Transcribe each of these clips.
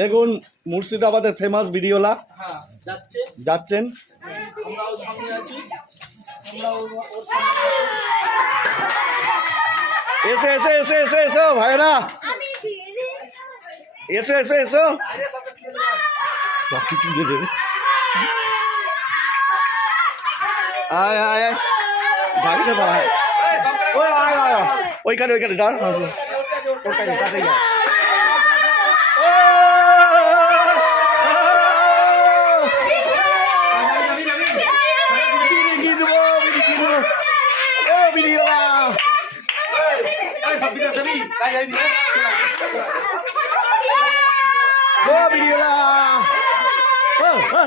দেখুন মুর্শিদাবাদের ফেমাস ভিডিওলা। হ্যাঁ যাচ্ছেন। এসে এসে এসে এসে এসো ভাইরা এসো এসো এসো। সব কিছু দেবে। আয় আয় আয়। গাড়িতে তো ওই আয় আয় আয়। ওইখানে ওইখানে দাঁড় ওইখানে তাতে ও বিড়িওয়ালা ও ও,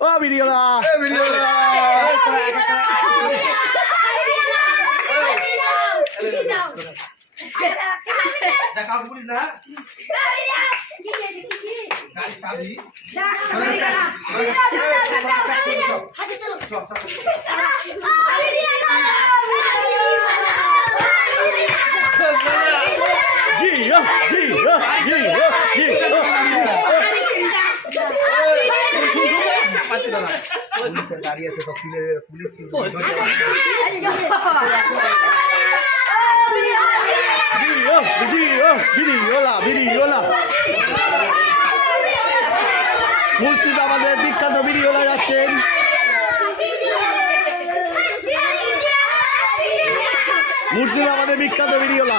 ও, ও বিড়িওয়ালা জি ও জি ও জি ও জি ও বিড়ি ও বিড়ি ও বিড়িওয়ালা বিড়িওয়ালা মুর্শিদাবাদের বিখ্যাত বিড়িওয়ালা যাচ্ছেন। মুর্শিদাবাদের বিখ্যাত বিড়িওয়ালা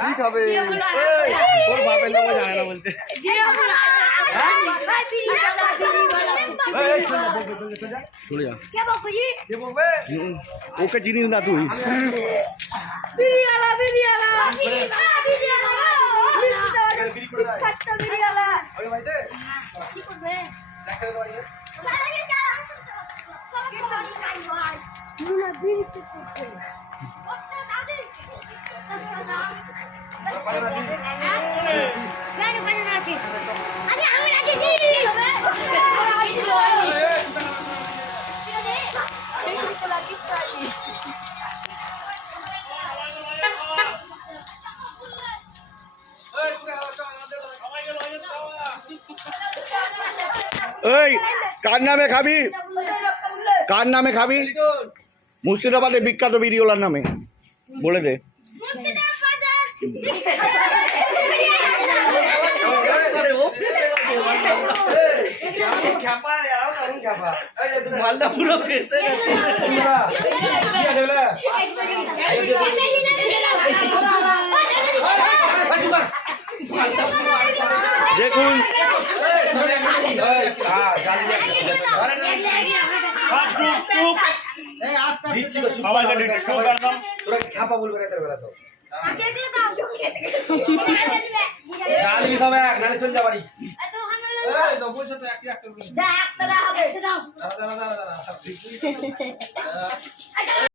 কি খাবে ওর বাপের নামও জানে না বলতে চলে যা হুম, ওকে চিনিস না তুই এই কার নামে খাবি? কার নামে খাবি? মুর্শিদাবাদের বিখ্যাত বিড়িওয়ালার নামে বলে দে মালটা পুরো ফেসে দেখুন ছাপা বলবে না তার বেলা সব? গালি সব এক নালে চল যা বাড়ি। এই তো বলছো তো একই একটা দাঁড়া দাঁড়া দাঁড়া দাঁড়া